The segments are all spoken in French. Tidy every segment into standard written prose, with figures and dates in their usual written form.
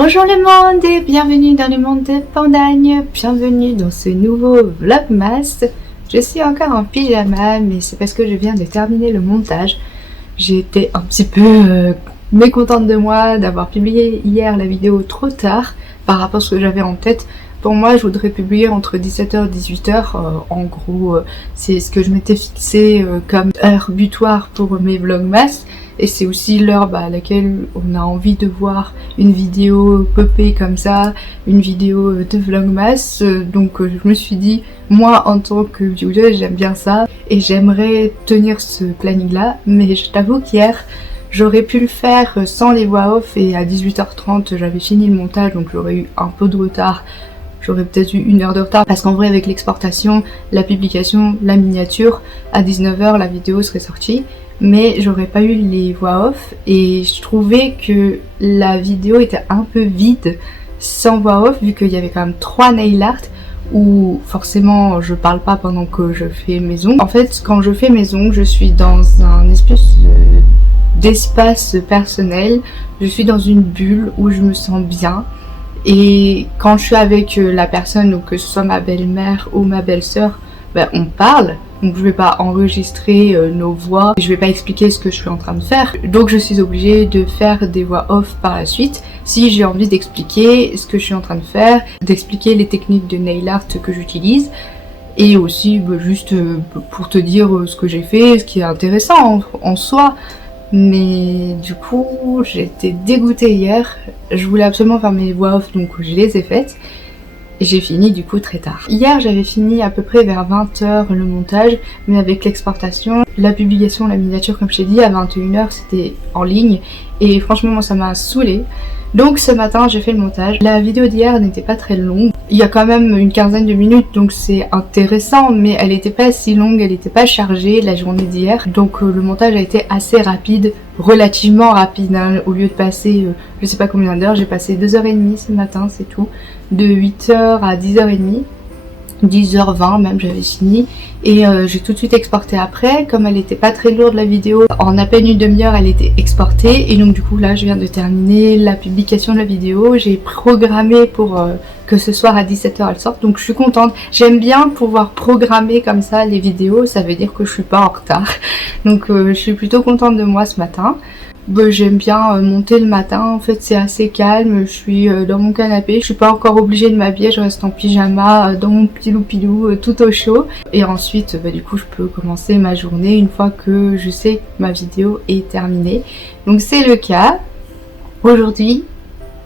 Bonjour le monde et bienvenue dans le monde de Pandagne, bienvenue dans ce nouveau vlogmas. Je suis encore en pyjama mais c'est parce que je viens de terminer le montage. J'ai été un petit peu mécontente de moi d'avoir publié hier la vidéo trop tard par rapport à ce que j'avais en tête. Pour moi, je voudrais publier entre 17h et 18h. En gros, c'est ce que je m'étais fixé comme heure butoir pour mes vlogmas. Et c'est aussi l'heure à laquelle on a envie de voir une vidéo popée comme ça, une vidéo de vlogmas. Donc je me suis dit, moi en tant que viewer, j'aime bien ça. Et j'aimerais tenir ce planning là. Mais je t'avoue qu'hier, j'aurais pu le faire sans les voix off. Et à 18h30, j'avais fini le montage. Donc j'aurais eu un peu de retard. J'aurais peut-être eu 1 heure de retard parce qu'en vrai avec l'exportation, la publication, la miniature, à 19h la vidéo serait sortie. Mais j'aurais pas eu les voix off et je trouvais que la vidéo était un peu vide sans voix off vu qu'il y avait quand même 3 nail art où forcément je parle pas pendant que je fais mes ongles. En fait quand je fais mes ongles je suis dans un espèce d'espace personnel, je suis dans une bulle où je me sens bien. Et quand je suis avec la personne, ou que ce soit ma belle-mère ou ma belle-sœur, on parle. Donc je vais pas enregistrer nos voix, je vais pas expliquer ce que je suis en train de faire. Donc je suis obligée de faire des voix off par la suite si j'ai envie d'expliquer ce que je suis en train de faire, d'expliquer les techniques de nail art que j'utilise. Et aussi juste pour te dire ce que j'ai fait, ce qui est intéressant en soi. Mais du coup j'étais dégoûtée hier, je voulais absolument faire mes voix off donc je les ai faites et j'ai fini du coup très tard. Hier j'avais fini à peu près vers 20h le montage, mais avec l'exportation, la publication, la miniature comme je t'ai dit à 21h c'était en ligne et franchement moi ça m'a saoulée. Donc ce matin j'ai fait le montage. La vidéo d'hier n'était pas très longue, il y a quand même une quinzaine de minutes donc c'est intéressant, mais elle n'était pas si longue, elle n'était pas chargée la journée d'hier. Donc le montage a été assez rapide, relativement rapide hein. Au lieu de passer je sais pas combien d'heures, j'ai passé 2h30 ce matin, c'est tout. De 8h à 10h30. 10h20 même j'avais fini et j'ai tout de suite exporté après. Comme elle était pas très lourde la vidéo, en à peine une demi-heure elle était exportée et donc du coup là je viens de terminer la publication de la vidéo. J'ai programmé pour que ce soir à 17h elle sorte, donc je suis contente. J'aime bien pouvoir programmer comme ça les vidéos, ça veut dire que je suis pas en retard. Donc je suis plutôt contente de moi ce matin. J'aime bien monter le matin, en fait c'est assez calme, je suis dans mon canapé, je suis pas encore obligée de m'habiller, je reste en pyjama dans mon pilou tout au chaud. Et ensuite du coup je peux commencer ma journée une fois que je sais que ma vidéo est terminée. Donc c'est le cas. Aujourd'hui,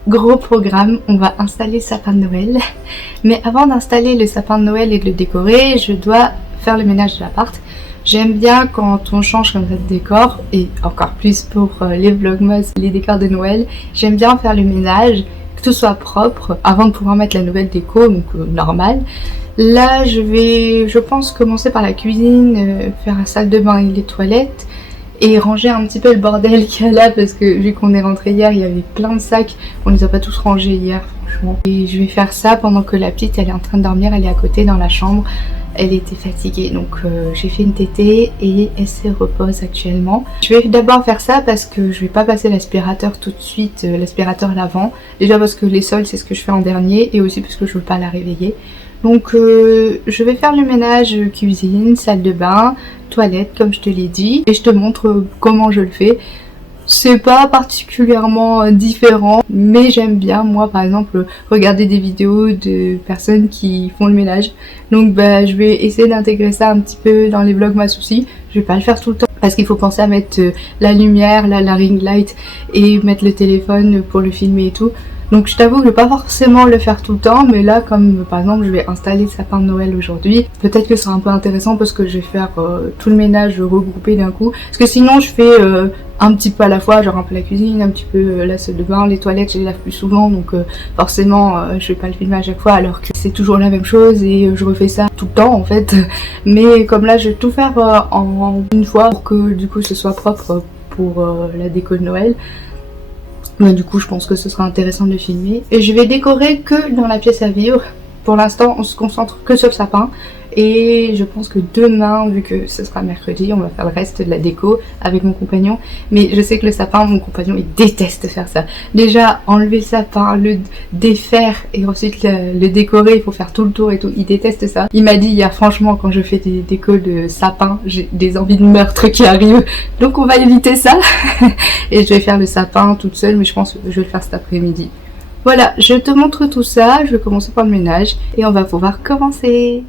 gros programme, on va installer le sapin de Noël. Mais avant d'installer le sapin de Noël et de le décorer, je dois faire le ménage de l'appart. J'aime bien quand on change comme ça de décor, et encore plus pour les vlogmas, les décors de Noël, j'aime bien faire le ménage, que tout soit propre, avant de pouvoir mettre la nouvelle déco, donc normal. Là je pense commencer par la cuisine, faire la salle de bain et les toilettes, et ranger un petit peu le bordel qu'il y a là, parce que vu qu'on est rentré hier, il y avait plein de sacs, on les a pas tous rangés hier franchement. Et je vais faire ça pendant que la petite elle est en train de dormir, elle est à côté dans la chambre. Elle était fatiguée donc j'ai fait une tétée et elle se repose actuellement. Je vais d'abord faire ça parce que je vais pas passer l'aspirateur tout de suite, l'aspirateur lavant. Déjà parce que les sols c'est ce que je fais en dernier et aussi parce que je veux pas la réveiller. Donc je vais faire le ménage cuisine, salle de bain, toilette comme je te l'ai dit et je te montre comment je le fais. C'est pas particulièrement différent, mais j'aime bien moi par exemple regarder des vidéos de personnes qui font le ménage. Donc je vais essayer d'intégrer ça un petit peu dans les vlogmas aussi. Je vais pas le faire tout le temps parce qu'il faut penser à mettre la lumière, la ring light et mettre le téléphone pour le filmer et tout. Donc je t'avoue que je vais pas forcément le faire tout le temps, mais là comme par exemple je vais installer le sapin de Noël aujourd'hui, peut-être que ce sera un peu intéressant parce que je vais faire tout le ménage regroupé d'un coup. Parce que sinon je fais un petit peu à la fois, genre un peu la cuisine, un petit peu la salle de bain, les toilettes je les lave plus souvent, donc forcément je vais pas le filmer à chaque fois alors que c'est toujours la même chose et je refais ça tout le temps en fait. Mais comme là je vais tout faire en une fois pour que du coup ce soit propre pour la déco de Noël. Mais du coup je pense que ce sera intéressant de le filmer. Et je vais décorer que dans la pièce à vivre. Pour l'instant on se concentre que sur le sapin. Et je pense que demain, vu que ce sera mercredi, on va faire le reste de la déco avec mon compagnon. Mais je sais que le sapin, mon compagnon, il déteste faire ça. Déjà, enlever le sapin, le défaire et ensuite le décorer, il faut faire tout le tour et tout. Il déteste ça. Il m'a dit hier, franchement, quand je fais des décos de sapin, j'ai des envies de meurtre qui arrivent. Donc on va éviter ça. Et je vais faire le sapin toute seule, mais je pense que je vais le faire cet après-midi. Voilà, je te montre tout ça. Je vais commencer par le ménage et on va pouvoir commencer.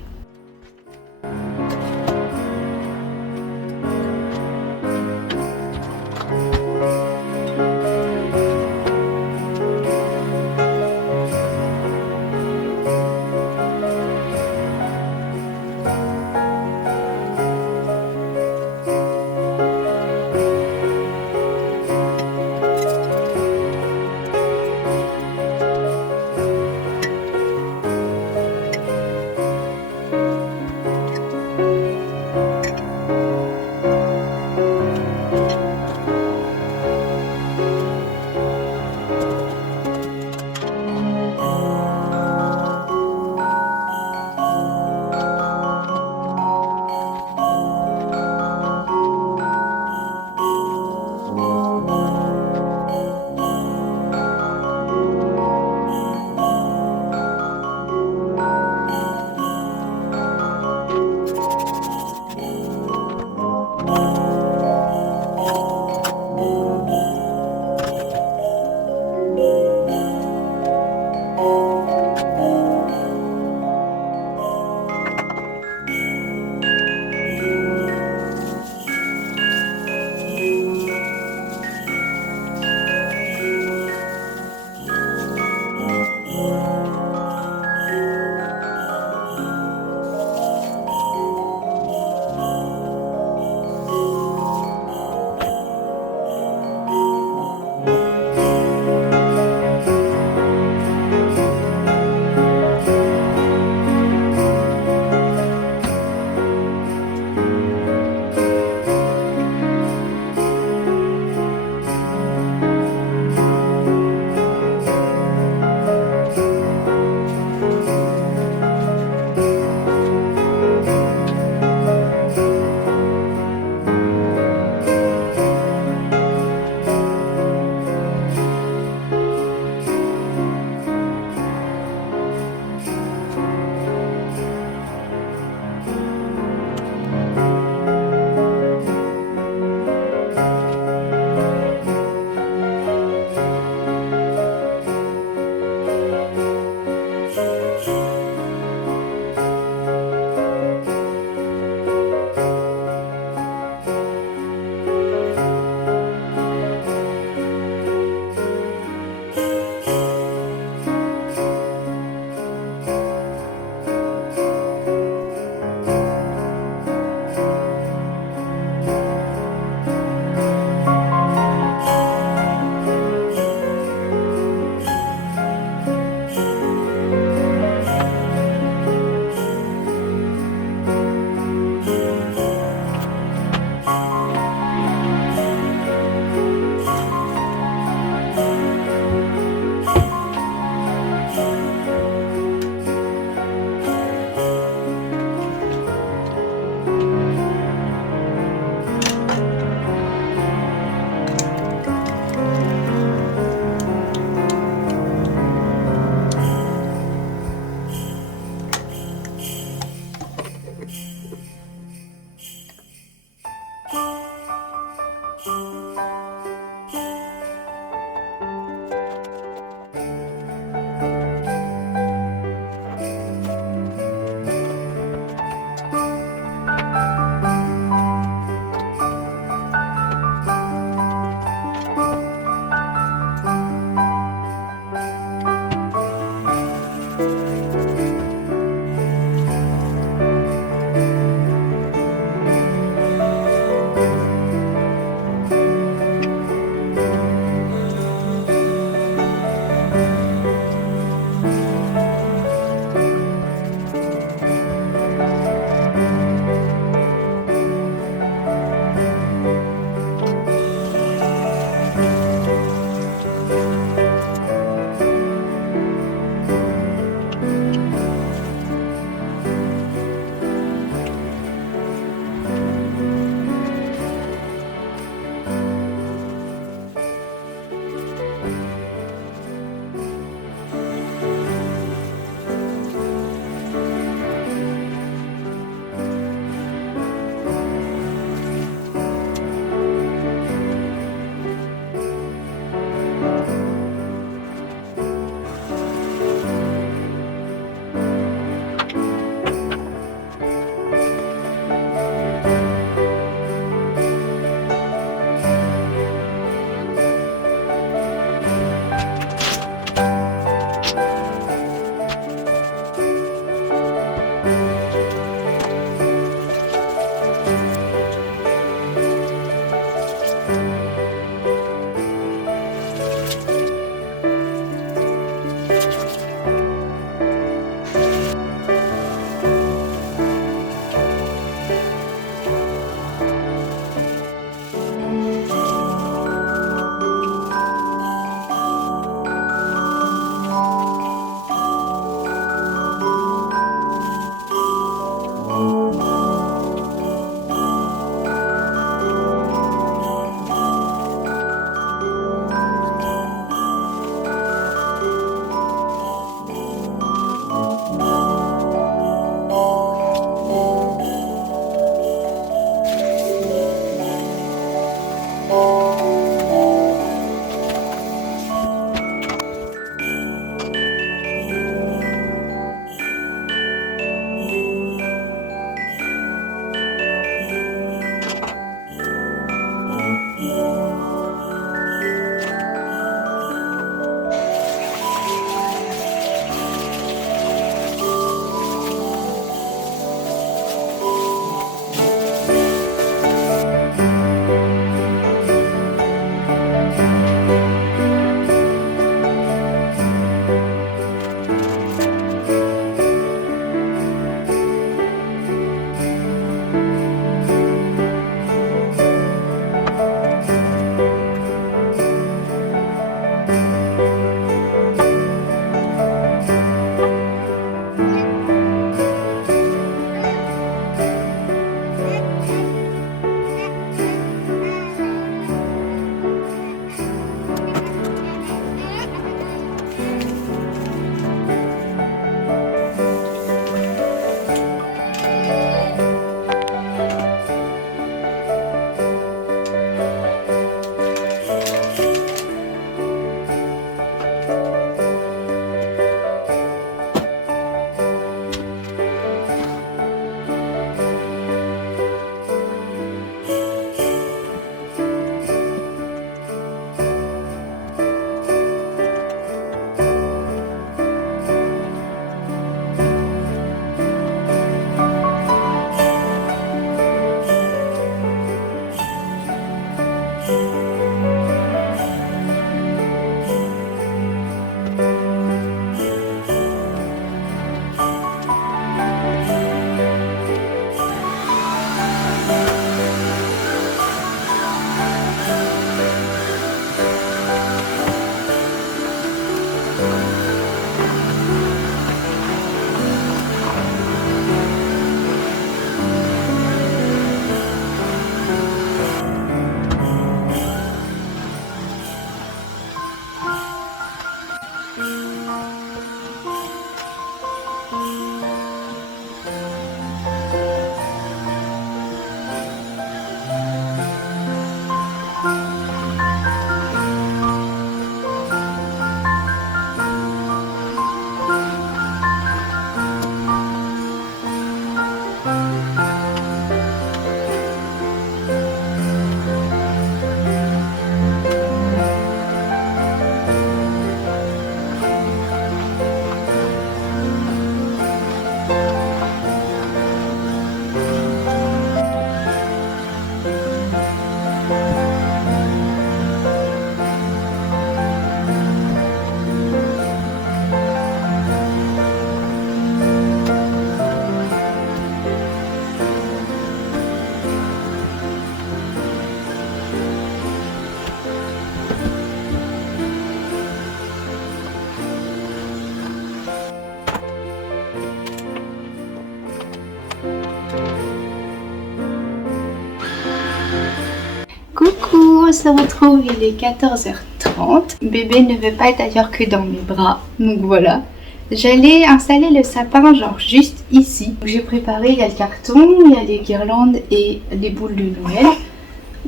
se retrouve, il est 14h30. Bébé ne veut pas être ailleurs que dans mes bras, donc voilà. J'allais installer le sapin genre juste ici. J'ai préparé, il y a le carton, il y a les guirlandes et les boules de Noël.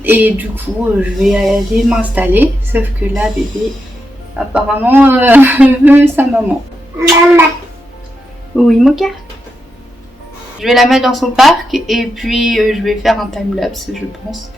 Et du coup, je vais aller m'installer. Sauf que là, bébé, apparemment, veut sa maman. Maman. Oui, Moka. Je vais la mettre dans son parc et puis je vais faire un time-lapse, je pense.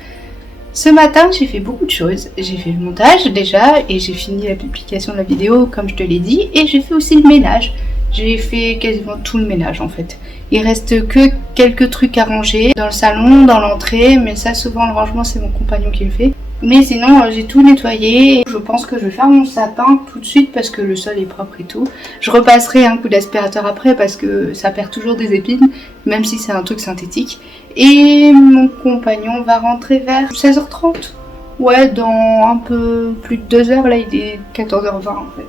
Ce matin, j'ai fait beaucoup de choses. J'ai fait le montage déjà et j'ai fini la publication de la vidéo comme je te l'ai dit. Et j'ai fait aussi le ménage. J'ai fait quasiment tout le ménage en fait. Il reste que quelques trucs à ranger dans le salon, dans l'entrée. Mais ça, souvent, le rangement, c'est mon compagnon qui le fait. Mais sinon, j'ai tout nettoyé. Je pense que je vais faire mon sapin tout de suite parce que le sol est propre et tout. Je repasserai un coup d'aspirateur après parce que ça perd toujours des épines, même si c'est un truc synthétique. Et mon compagnon va rentrer vers 16h30. Ouais, dans un peu plus de 2 heures. Là, il est 14h20 en fait.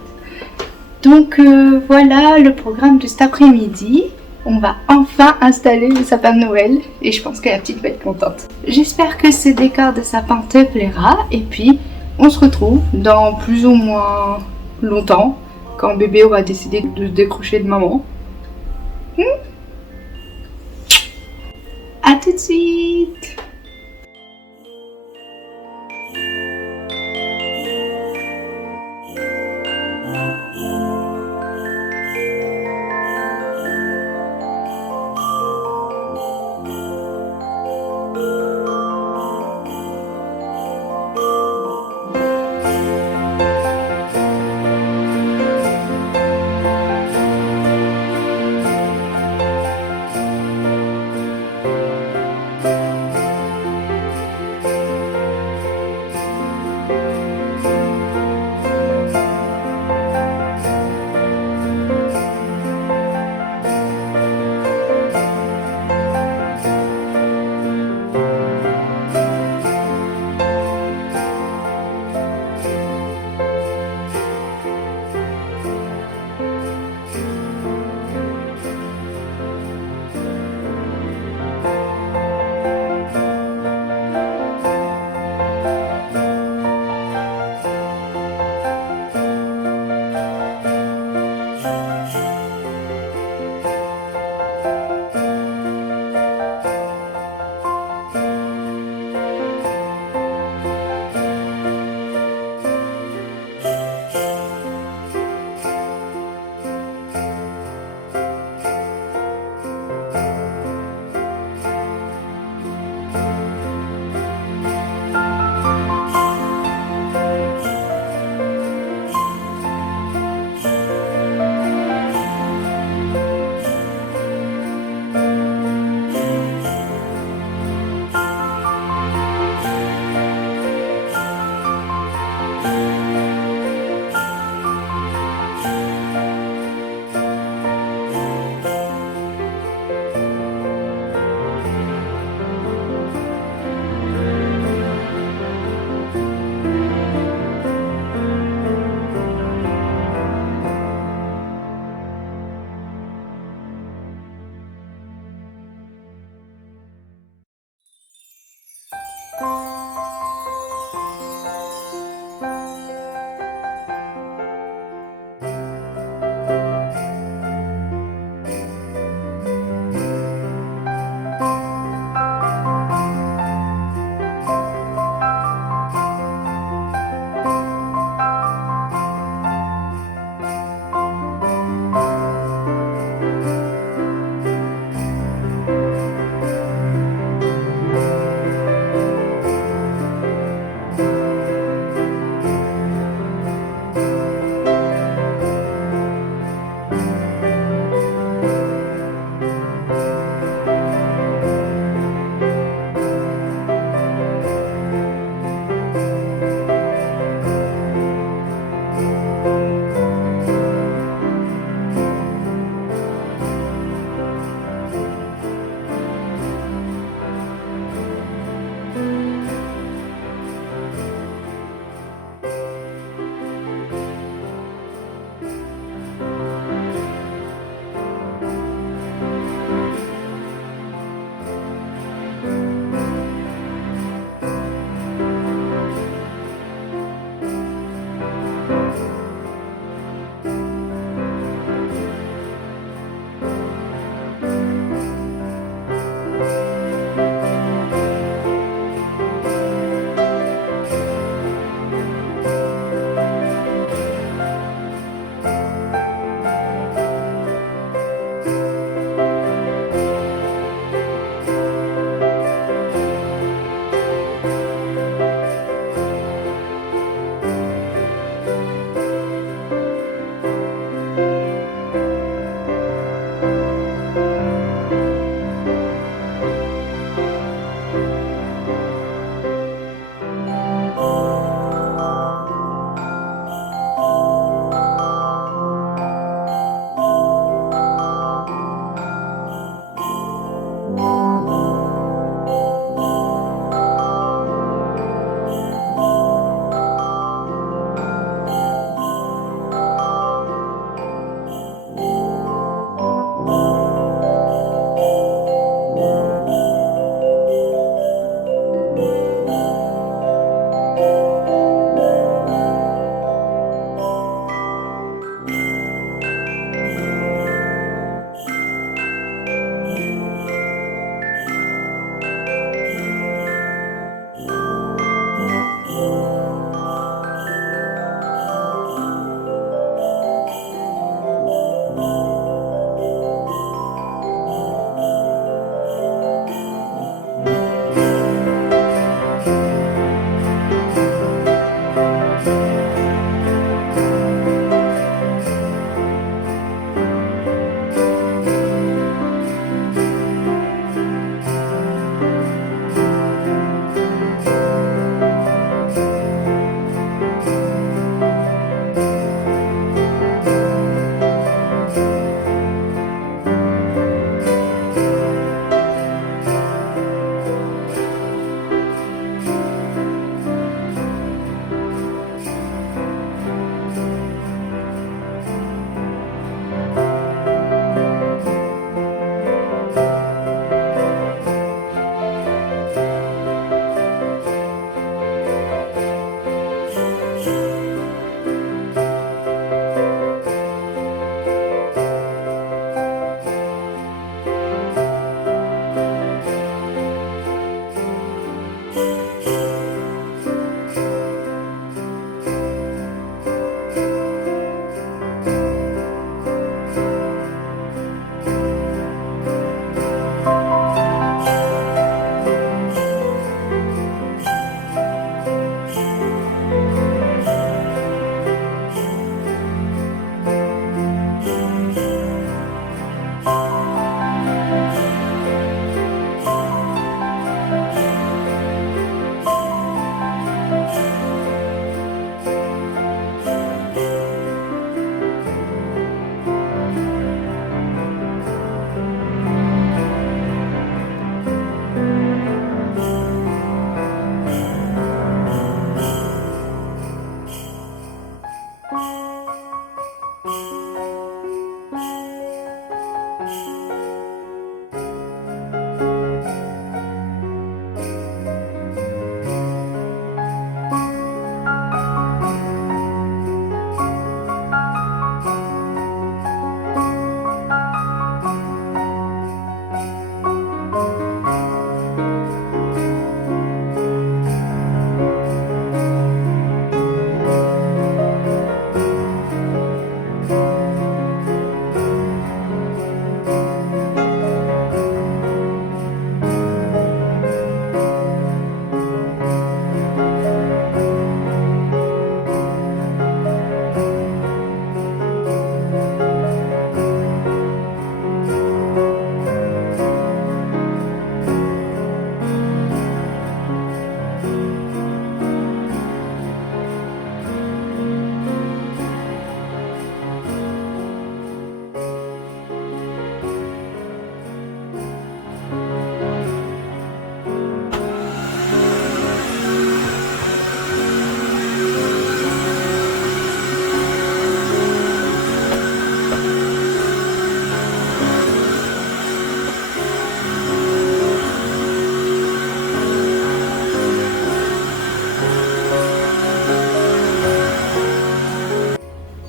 Donc voilà le programme de cet après-midi. On va enfin installer le sapin de Noël et je pense que la petite va être contente. J'espère que ce décor de sapin te plaira et puis on se retrouve dans plus ou moins longtemps quand bébé aura décidé de se décrocher de maman. À tout de suite.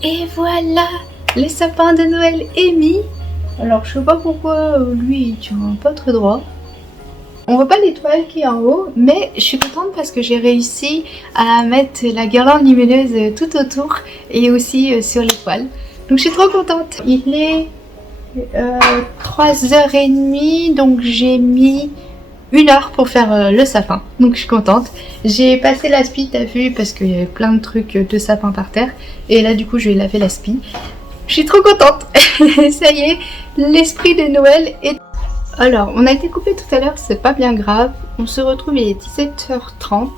Et voilà, le sapin de Noël est mis. Alors je sais pas pourquoi lui il tient pas très droit. On voit pas l'étoile qui est en haut, mais je suis contente parce que j'ai réussi à mettre la guirlande lumineuse tout autour et aussi sur l'étoile. Donc je suis trop contente. Il est 3h30, donc j'ai mis 1 heure pour faire le sapin. Donc je suis contente. J'ai passé l'aspi, t'as vu, parce qu'il y avait plein de trucs de sapin par terre. Et là du coup je vais laver l'aspi. Je suis trop contente. Ça y est, l'esprit de Noël est... Alors, on a été coupé tout à l'heure, c'est pas bien grave. On se retrouve, il est 17h30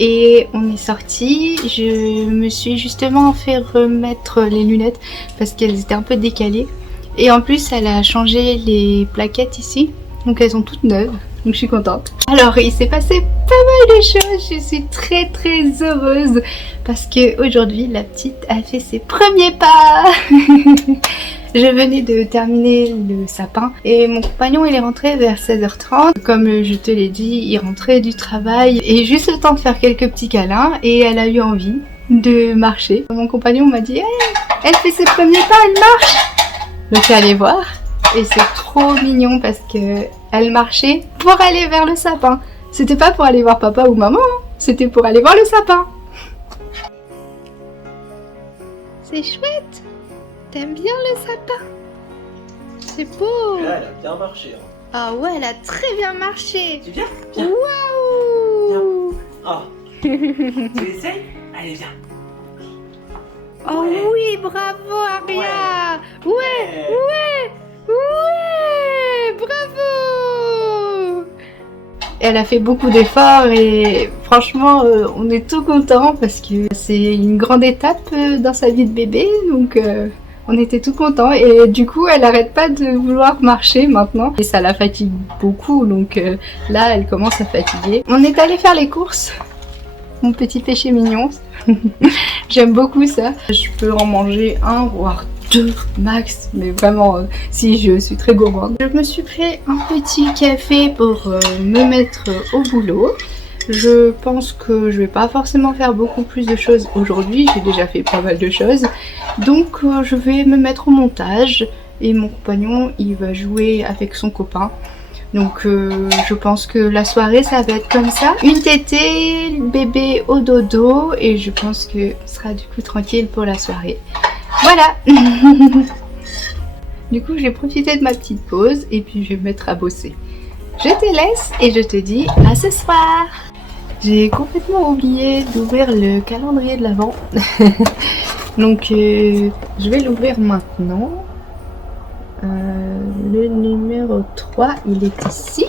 et on est sorti. Je me suis justement fait remettre les lunettes parce qu'elles étaient un peu décalées. Et en plus, elle a changé les plaquettes ici, donc elles sont toutes neuves. Donc je suis contente. Alors, il s'est passé pas mal de choses. Je suis très heureuse parce que aujourd'hui, la petite a fait ses premiers pas. Je venais de terminer le sapin et mon compagnon il est rentré vers 16h30. Comme je te l'ai dit, il rentrait du travail et juste le temps de faire quelques petits câlins et elle a eu envie de marcher. Mon compagnon m'a dit hey, elle fait ses premiers pas, elle marche. Donc je suis allée voir et c'est trop mignon parce que elle marchait pour aller vers le sapin. C'était pas pour aller voir papa ou maman, c'était pour aller voir le sapin. C'est chouette. T'aimes bien le sapin? C'est beau. Là, elle a bien marché. Hein. Ah ouais, elle a très bien marché. Tu viens? Viens. Waouh. Oh. Tu essayes? Allez, viens. Oh Ouais. oui, bravo Aria. Ouais, bravo. Elle a fait beaucoup d'efforts et franchement, on est tout contents parce que c'est une grande étape dans sa vie de bébé, donc on était tout contents et du coup elle arrête pas de vouloir marcher maintenant et ça la fatigue beaucoup, donc là elle commence à fatiguer. On est allé faire les courses, mon petit péché mignon. J'aime beaucoup ça. Je peux en manger un voire 2 max, mais vraiment si je suis très gourmande. Je me suis fait un petit café pour me mettre au boulot. Je pense que je vais pas forcément faire beaucoup plus de choses aujourd'hui, j'ai déjà fait pas mal de choses. Donc je vais me mettre au montage et mon compagnon il va jouer avec son copain. Donc je pense que la soirée ça va être comme ça. Une tétée, le bébé au dodo et je pense que ce sera du coup tranquille pour la soirée. Voilà. Du coup j'ai profité de ma petite pause et puis je vais me mettre à bosser. Je te laisse et je te dis à ce soir. J'ai complètement oublié d'ouvrir le calendrier de l'Avent. Donc je vais l'ouvrir maintenant. Le numéro 3, il est ici.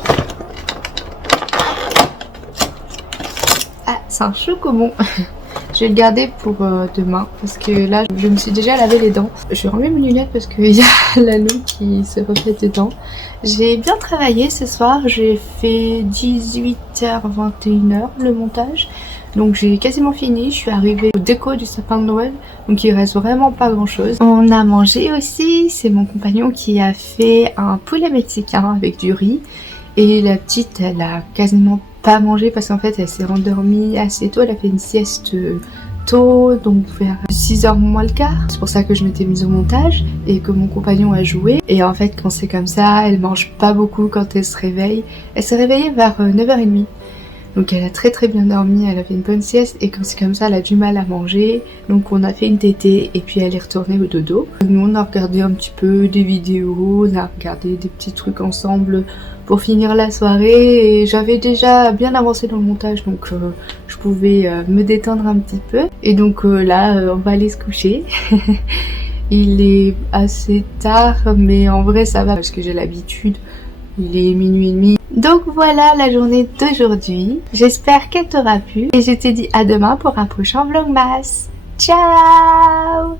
Ah, c'est un chocobon. Je vais le garder pour demain parce que là, je me suis déjà lavé les dents. Je vais enlever mes lunettes parce qu'il y a l'anneau qui se reflète dedans. J'ai bien travaillé ce soir. J'ai fait 18h, 21h le montage. Donc j'ai quasiment fini, je suis arrivée au déco du sapin de Noël, donc il reste vraiment pas grand chose. On a mangé aussi, c'est mon compagnon qui a fait un poulet mexicain avec du riz. Et la petite, elle a quasiment pas mangé parce qu'en fait elle s'est rendormie assez tôt, elle a fait une sieste tôt, donc vers 6h moins le quart. C'est pour ça que je m'étais mise au montage et que mon compagnon a joué. Et en fait quand c'est comme ça, elle mange pas beaucoup quand elle se réveille. Elle s'est réveillée vers 9h30. Donc elle a très bien dormi, elle a fait une bonne sieste et quand c'est comme ça elle a du mal à manger. Donc on a fait une tétée et puis elle est retournée au dodo. Nous on a regardé un petit peu des vidéos, on a regardé des petits trucs ensemble pour finir la soirée. Et j'avais déjà bien avancé dans le montage donc je pouvais me détendre un petit peu. Et donc là on va aller se coucher. Il est assez tard mais en vrai ça va parce que j'ai l'habitude. Il est minuit et demi. Donc voilà la journée d'aujourd'hui. J'espère qu'elle t'aura plu. Et je te dis à demain pour un prochain vlogmas. Ciao!